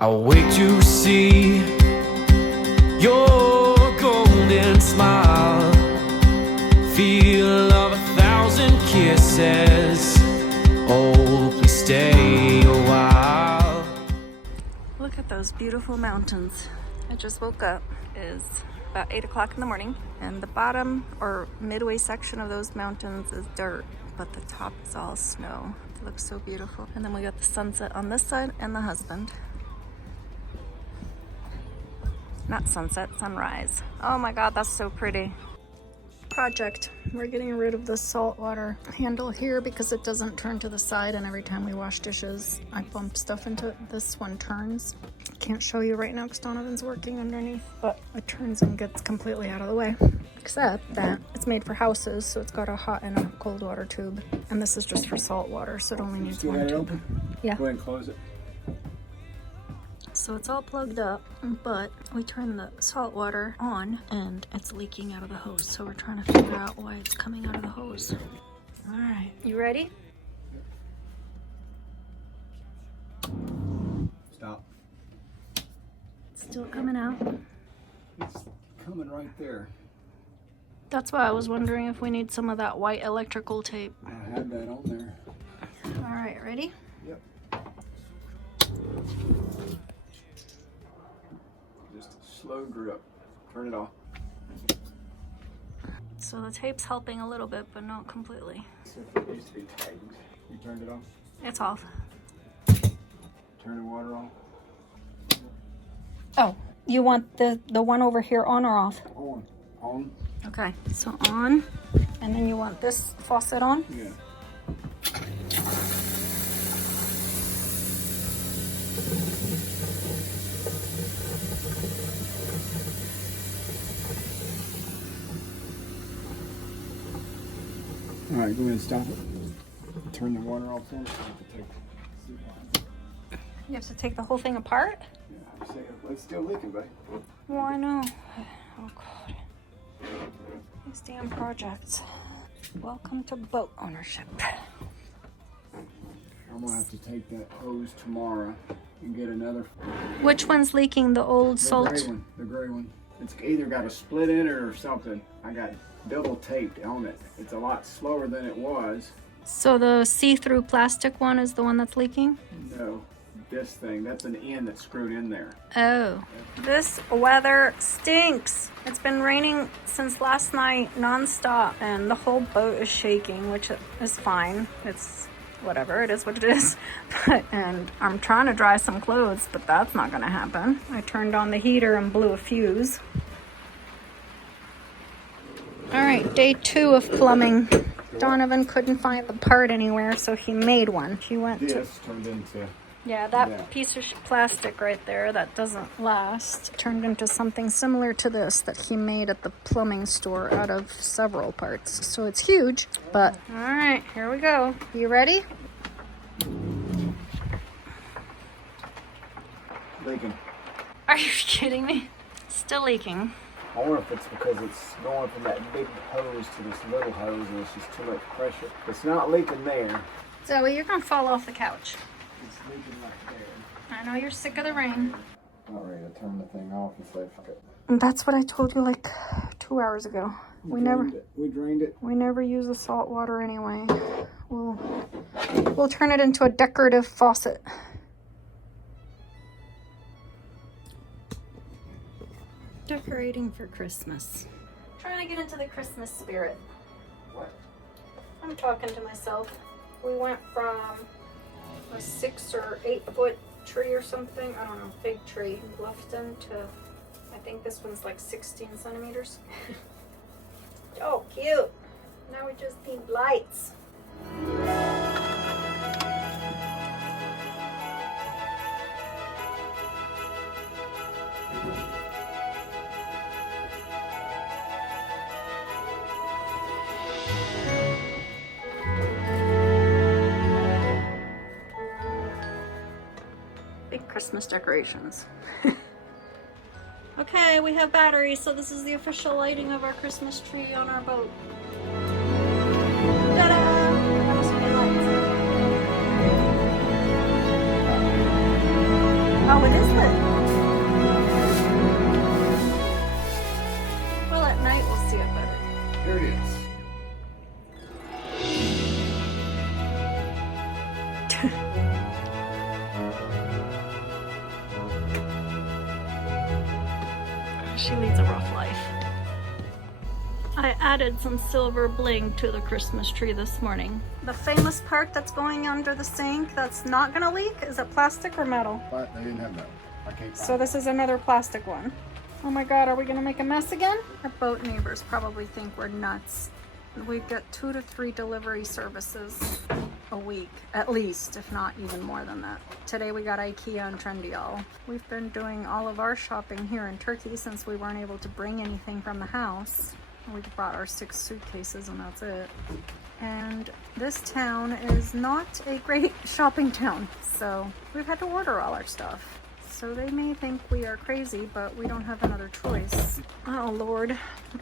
I'll wait to see your golden smile, feel of 1,000 kisses. Oh, please stay a while. Look at those beautiful mountains. I just woke up. It's about 8 o'clock in the morning, and the bottom or midway section of those mountains is dirt, but the top is all snow. It looks so beautiful. And then we got the sunset on this side and the husband. Not sunset, sunrise. Oh my God, that's so pretty. Project. We're getting rid of the saltwater handle here because it doesn't turn to the side, and every time we wash dishes, I bump stuff into it. This one turns. Can't show you right now because Donovan's working underneath, but it turns and gets completely out of the way. Except that it's made for houses, so it's got a hot and a cold water tube. And this is just for salt water, so it only needs one tube. Open? Yeah. Go ahead and close it. So it's all plugged up, but we turn the salt water on and it's leaking out of the hose. So we're trying to figure out why it's coming out of the hose. All right, you ready? Stop. It's still coming out. It's coming right there. That's why I was wondering if we need some of that white electrical tape. I have that on there. All right, ready? Yep. Just a slow grip. Turn it off. So the tape's helping a little bit, but not completely. So if it used to be tightened. You turned it off? It's off. Turn the water off? Oh, you want the one over here on or off? On. On? Okay, so on, and then you want this faucet on? Yeah. All right, go ahead and stop it. Turn the water off then. You have to take the whole thing apart? Yeah, it's still leaking, buddy. Well, I know. Oh, God. These damn projects. Welcome to boat ownership. I'm gonna have to take that hose tomorrow and get another. Which one's leaking? The old salt? The gray one. The gray one. It's either got a split in it or something. I got double taped on it. It's a lot slower than it was. So the see-through plastic one is the one that's leaking? No, this thing. That's an end that's screwed in there. Oh. This weather stinks. It's been raining since last night nonstop, and the whole boat is shaking, which is fine. It's whatever, it is what it is. And I'm trying to dry some clothes, but that's not gonna happen. I turned on the heater and blew a fuse. All right, day 2 of plumbing. Donovan couldn't find the part anywhere, so he made one. He went to... This turned into... Yeah, that piece of plastic right there that doesn't last turned into something similar to this that he made at the plumbing store out of several parts. So it's huge, but all right, here we go. You ready? Leaking. Are you kidding me? Still leaking. I wonder if it's because it's going from that big hose to this little hose and it's just too much pressure. It's not leaking there. Zoe, you're gonna fall off the couch. It's leaking right there. I know you're sick of the rain. Not ready to turn the thing off and say fuck it. That's what I told you like 2 hours ago. We drained it. We never use the salt water anyway. We'll turn it into a decorative faucet. Decorating for Christmas. Trying to get into the Christmas spirit. What? I'm talking to myself. We went from a 6 or 8 foot tree or something, I don't know, big tree in Bluffton to, I think this one's like 16 centimeters. Oh, cute. Now we just need lights. Big Christmas decorations. Okay, we have batteries, so this is the official lighting of our Christmas tree on our boat. Ta-da! That also need lights. Oh, it is lit. Well, at night we'll see it better. Here it is. She leads a rough life. I added some silver bling to the Christmas tree this morning. The famous part that's going under the sink that's not gonna leak, is it plastic or metal? But they didn't have that. I can't So find this is another plastic one. Oh my God, are we gonna make a mess again? Our boat neighbors probably think we're nuts. We get 2 to 3 delivery services a week, at least, if not even more than that. Today we got IKEA and Trendyol. We've been doing all of our shopping here in Turkey since we weren't able to bring anything from the house. We brought our 6 suitcases and that's it. And this town is not a great shopping town, so we've had to order all our stuff. So they may think we are crazy, but we don't have another choice. Oh Lord,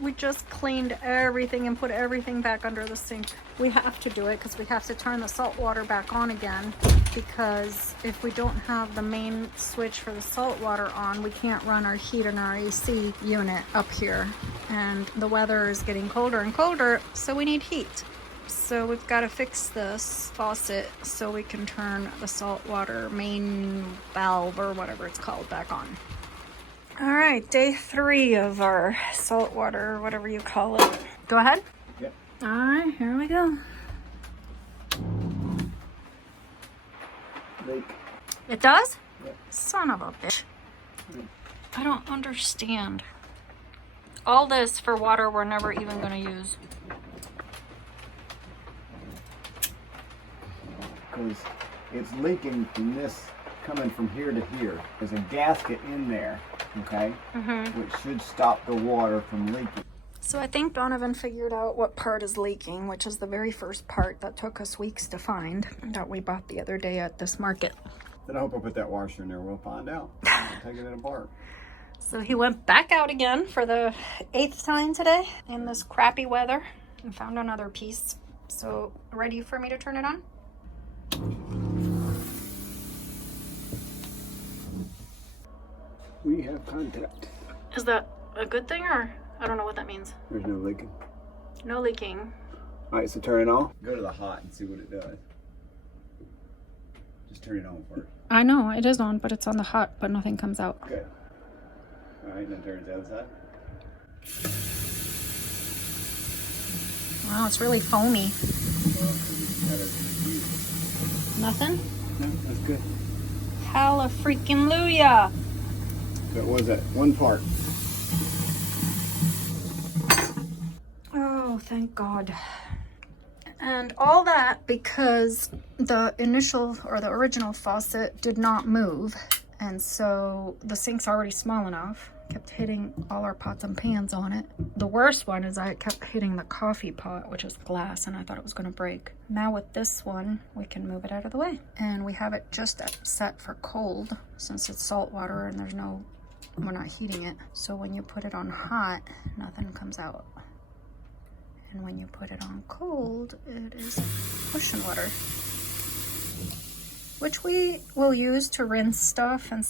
we just cleaned everything and put everything back under the sink. We have to do it because we have to turn the salt water back on again, because if we don't have the main switch for the salt water on, we can't run our heat and our AC unit up here. And the weather is getting colder and colder, so we need heat. So we've got to fix this faucet so we can turn the salt water main valve or whatever it's called back on. All right, day 3 of our salt water, whatever you call it. Go ahead. Yep. All right, here we go. Leak. It does? Yep. Son of a bitch. I don't understand. All this for water we're never even gonna use. Because it's leaking from this, coming from here to here. There's a gasket in there, okay? Which should stop the water from leaking. So I think Donovan figured out what part is leaking, which is the very first part that took us weeks to find, that we bought the other day at this market. Then I hope I put that washer in there. We'll find out. I'll take it apart. So he went back out again for the 8th time today in this crappy weather and found another piece. So ready for me to turn it on? We have contact. Is that a good thing, or I don't know what that means? There's no leaking. No leaking. All right, so turn it on. Go to the hot and see what it does. Just turn it on first. I know it is on, but it's on the hot, but nothing comes out. Good. All right, then turn it to the other side. Wow, it's really foamy. Nothing? No, that's good. Hallelujah. So it was that one part. Oh, thank God. And all that because the initial or the original faucet did not move. And so the sink's already small enough. Kept hitting all our pots and pans on it. The worst one is I kept hitting the coffee pot, which is glass, and I thought it was going to break. Now with this one, we can move it out of the way. And we have it just set for cold since it's salt water and we're not heating it. So when you put it on hot, nothing comes out. And when you put it on cold, it is ocean water, which we will use to rinse stuff and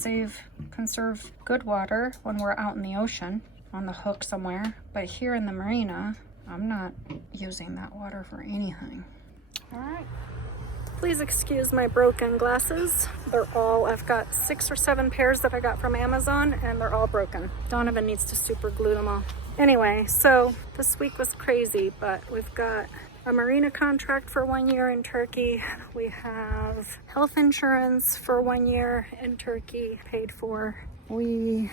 conserve good water when we're out in the ocean on the hook somewhere. But here in the marina, I'm not using that water for anything. All right. Please excuse my broken glasses. I've got 6 or 7 pairs that I got from Amazon, and they're all broken. Donovan needs to super glue them all. Anyway, so this week was crazy, but we've got a marina contract for 1 year in Turkey. We have health insurance for 1 year in Turkey paid for. We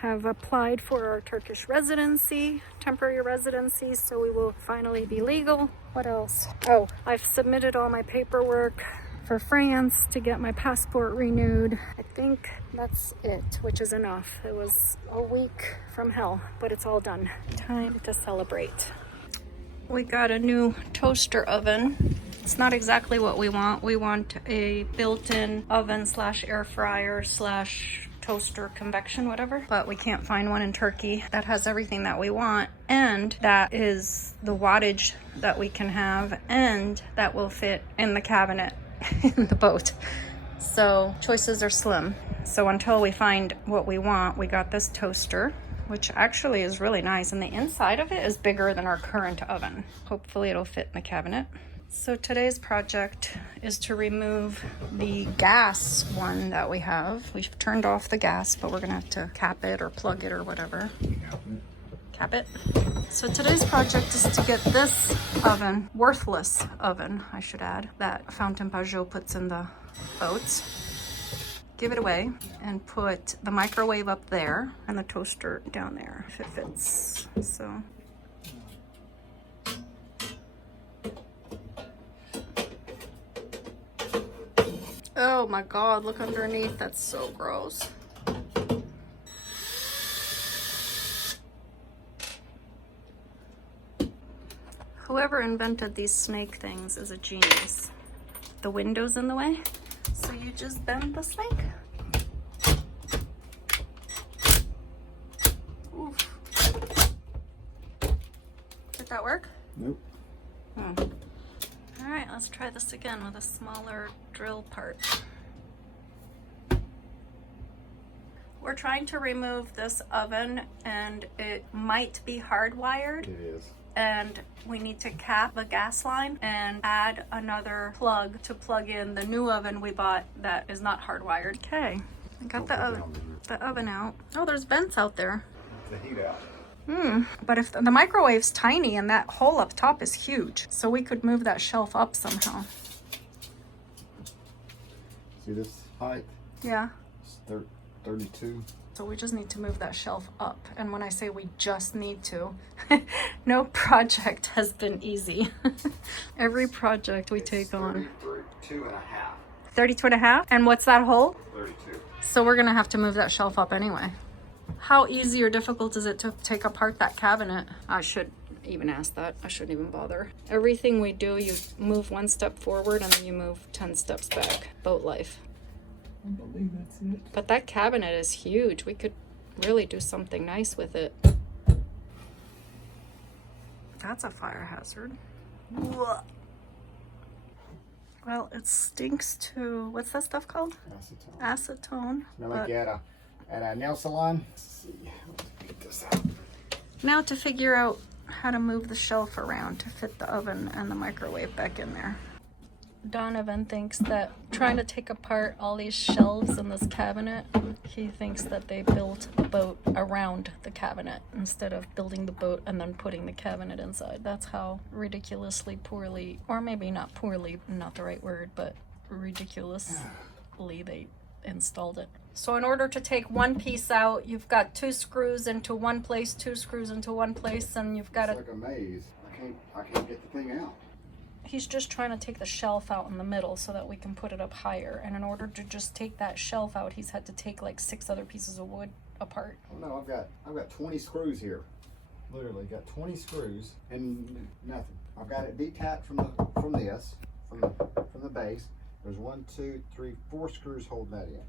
have applied for our Turkish residency, temporary residency, so we will finally be legal. What else? Oh, I've submitted all my paperwork for France to get my passport renewed. I think that's it, which is enough. It was a week from hell, but it's all done. Time to celebrate. We got a new toaster oven. It's not exactly what we want. We want a built-in oven / air fryer / toaster convection, whatever. But we can't find one in Turkey that has everything that we want, and that is the wattage that we can have, and that will fit in the cabinet in the boat. So choices are slim. So until we find what we want, we got this toaster, which actually is really nice. And the inside of it is bigger than our current oven. Hopefully it'll fit in the cabinet. So today's project is to remove the gas one that we have. We've turned off the gas, but we're gonna have to cap it or plug it or whatever. Cap it. So today's project is to get this oven, worthless oven, I should add, that Fountain Pajot puts in the boats. Give it away and put the microwave up there and the toaster down there if it fits. So. Oh my God, look underneath. That's so gross. Whoever invented these snake things is a genius. The window's in the way, so you just bend the snake. Oof. Did that work? Nope. All right, let's try this again with a smaller drill part. We're trying to remove this oven and it might be hardwired. It is. And we need to cap the gas line and add another plug to plug in the new oven we bought that is not hardwired. Okay, I got the oven out. Oh, there's vents out there. The heat out. But if the microwave's tiny and that hole up top is huge, so we could move that shelf up somehow. See this height? Yeah. It's 32. So we just need to move that shelf up. And when I say we just need to, no project has been easy. Every project we take on. 32 and a half. 32 and a half? And what's that hole? 32. So we're gonna have to move that shelf up anyway. How easy or difficult is it to take apart that cabinet? I should even ask that. I shouldn't even bother. Everything we do, you move one step forward and then you move 10 steps back. Boat life. I believe that's it. But that cabinet is huge. We could really do something nice with it. That's a fire hazard. Well, it stinks too. What's that stuff called? Acetone. Acetone. Smell like at a nail salon. Let's see. Let's get this out. Now to figure out how to move the shelf around to fit the oven and the microwave back in there. Donovan thinks that trying to take apart all these shelves in this cabinet, he thinks that they built a boat around the cabinet instead of building the boat and then putting the cabinet inside. That's how ridiculously poorly, or maybe not poorly, not the right word, but ridiculously they installed it. So in order to take one piece out, you've got 2 screws into one place, 2 screws into one place, and you've got It's like a maze. I can't get the thing out. He's just trying to take the shelf out in the middle so that we can put it up higher. And in order to just take that shelf out, he's had to take like 6 other pieces of wood apart. Oh no, I've got 20 screws here. Literally got 20 screws and nothing. I've got it detached from the base. There's 1, 2, 3, 4 screws holding that in.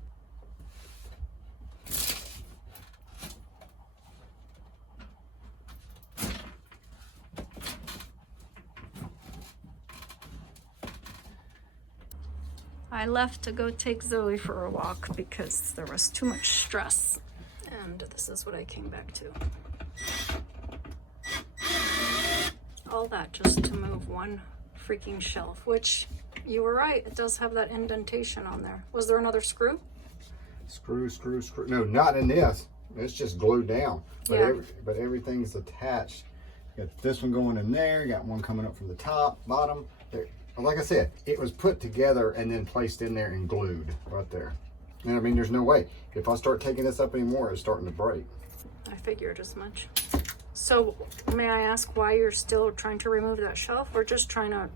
I left to go take Zoe for a walk because there was too much stress. And this is what I came back to. All that just to move one freaking shelf, which you were right, it does have that indentation on there. Was there another screw? Screw. No, not in this. It's just glued down. But, yeah. But everything's attached. You got this one going in there. You got one coming up from the top, bottom. There. Like I said, it was put together and then placed in there and glued right there. And I mean, there's no way. If I start taking this up anymore, it's starting to break. I figured as much. So may I ask why you're still trying to remove that shelf? We're just trying to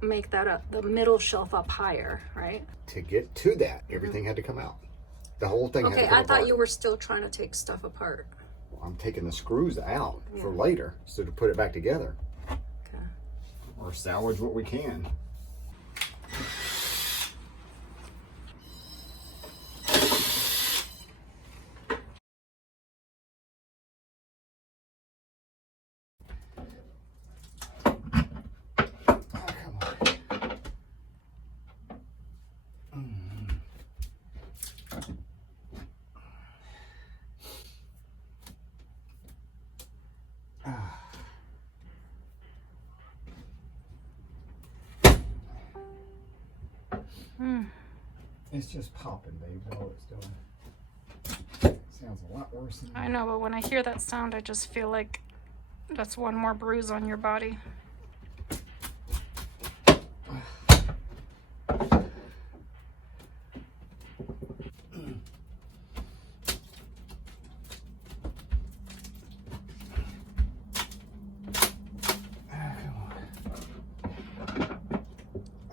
make that the middle shelf up higher, right? To get to that, everything had to come out. The whole thing had to come I apart. thought you were still trying to take stuff apart. Well, I'm taking the screws out for later, so to put it back together. Okay. Or salvage what we can. It's just popping, babe. That's all it's doing. Sounds a lot worse than I know, but when I hear that sound, I just feel like that's one more bruise on your body.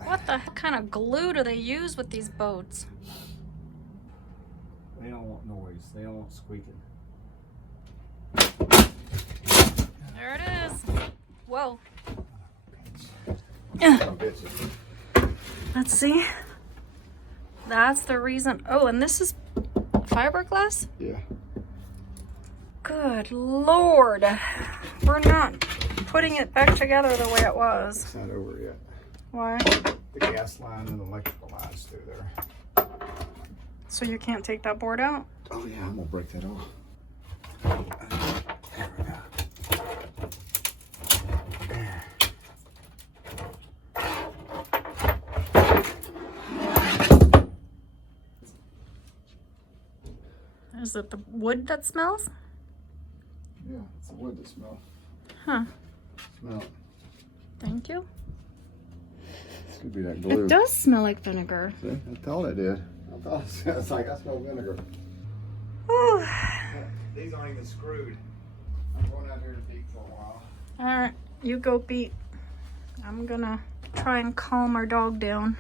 What the kind of glue do they use with these boats? They don't want noise. They don't want squeaking. There it is. Whoa. Let's see. That's the reason. Oh, and this is fiberglass? Yeah. Good Lord. We're not putting it back together the way it was. It's not over yet. Why? The gas line and the electrical lines through there. So you can't take that board out? Oh yeah, I'm gonna break that off. There we go. Is it the wood that smells? Yeah, it's the wood that smells. Huh. Smell it. Thank you. This could be that glue. It does smell like vinegar. See, I thought it did. I thought it's like I smell vinegar. Whew. These aren't even screwed. I'm going out here to beat for a while. All right, you go beat. I'm gonna try and calm our dog down.